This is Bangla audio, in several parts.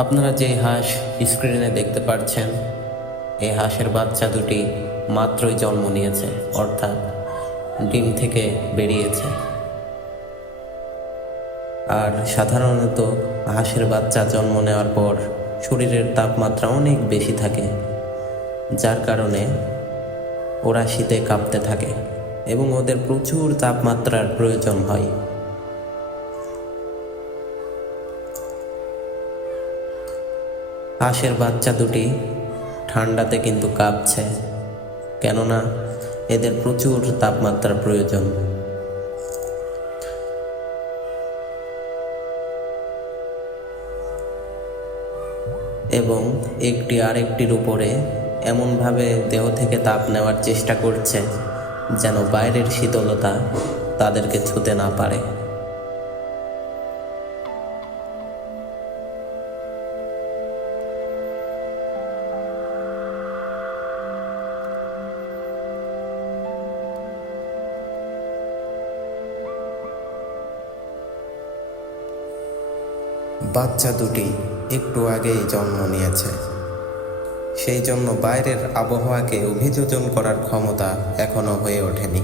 আপনারা যে হাঁস স্ক্রিনে দেখতে পাচ্ছেন, এই হাঁসের বাচ্চা দুটি মাত্রই জন্ম নিয়েছে, অর্থাৎ ডিম থেকে বেরিয়েছে। আর সাধারণত হাঁসের বাচ্চা জন্ম নেওয়ার পর শরীরের তাপমাত্রা অনেক বেশি থাকে, যার কারণে ওরা শীতে কাঁপতে থাকে এবং ওদের প্রচুর তাপমাত্রার প্রয়োজন হয়। হাঁসের বাচ্চা দুটি ঠান্ডাতে কিন্তু কাঁপছে, কেননা এদের প্রচুর তাপমাত্রার প্রয়োজন। এবং একটি আরেকটির উপরে এমনভাবে দেহ থেকে তাপ নেওয়ার চেষ্টা করছে যেন বাইরের শীতলতা তাদেরকে ছুঁতে না পারে। বাচ্চা দুটি একটু আগেই জন্ম নিয়েছে, সেই জন্য বাইরের আবহাওয়াকে অভিযোজন করার ক্ষমতা এখনো হয়ে ওঠেনি।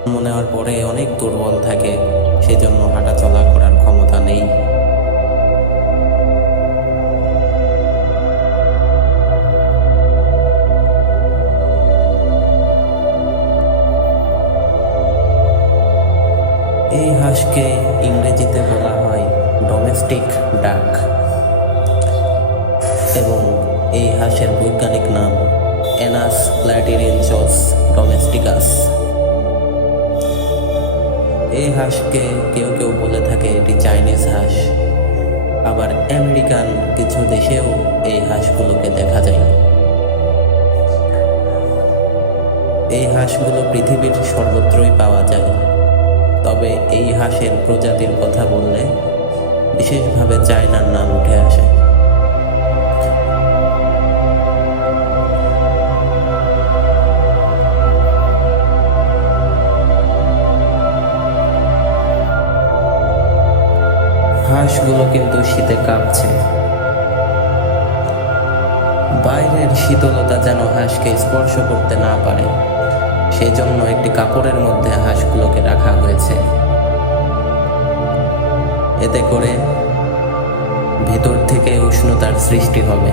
জন্ম নেওয়ার পরে অনেক দুর্বল থাকে, সেজন্য হাঁটাচলা করার ক্ষমতা নেই। এই হাঁসকে ইংরেজিতে বলা হয় ডোমেস্টিক ডাক এবং এই হাঁসের বৈজ্ঞানিক নাম অ্যানাস প্ল্যাটিরিনচস ডোমেস্টিকাস। এই হাঁসকে কেউ কেউ বলে থাকে এটি চাইনিজ হাঁস, আবার আমেরিকান কিছু দেশেও এই হাঁসগুলোকে দেখা যায়। এই হাঁসগুলো পৃথিবীর সর্বত্রই পাওয়া যায়, তবে এই হাঁসের প্রজাতির কথা বললে বিশেষভাবে চায়নার নাম উঠে আসে। হাঁসগুলো কিন্তু শীতে কাঁপছে, বাইরের শীতলতা যেন হাঁসকে স্পর্শ করতে না পারে, সেই জন্য একটি কাপড়ের মধ্যে হাঁসগুলোকে রাখা হয়েছে। এতে করে ভিতর থেকে উষ্ণতার সৃষ্টি হবে।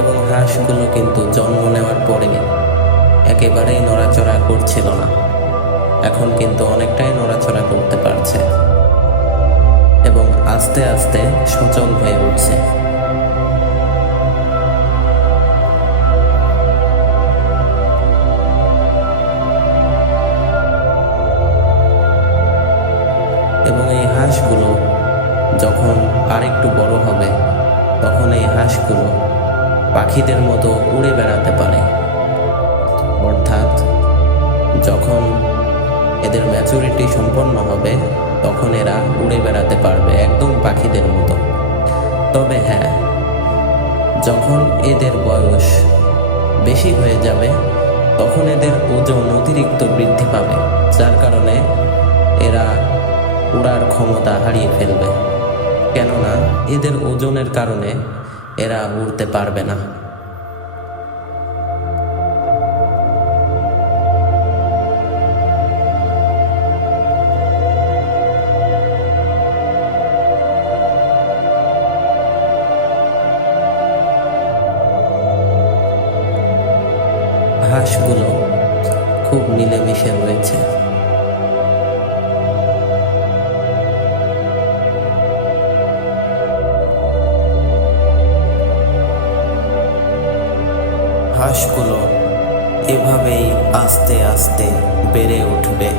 এবং হাঁসগুলো কিন্তু জন্ম নেওয়ার পরে একেবারেই নড়াচড়া করছিল না, এখন কিন্তু অনেকটাই নড়াচড়া করতে পারছে এবং আস্তে আস্তে সচল হয়ে উঠছে। এবং এই হাঁসগুলো যখন আরেকটু বড় হবে, তখন এই হাঁসগুলো পাখিদের মতো উড়ে বেড়াতে পারে, অর্থাৎ যখন এদের ম্যাচুরিটি সম্পন্ন হবে তখন এরা উড়ে বেড়াতে পারবে একদম পাখিদের মতো। তবে হ্যাঁ, যখন এদের বয়স বেশি হয়ে যাবে তখন এদের ওজন অতিরিক্ত বৃদ্ধি পাবে, যার কারণে এরা উড়ার ক্ষমতা হারিয়ে ফেলবে, কেননা এদের ওজনের কারণে এরা উড়তে পারবে না। হাঁসগুলো খুব মিলেমিশে রয়েছে। হাঁসগুলো এভাবেই আস্তে আস্তে বেড়ে উঠবে।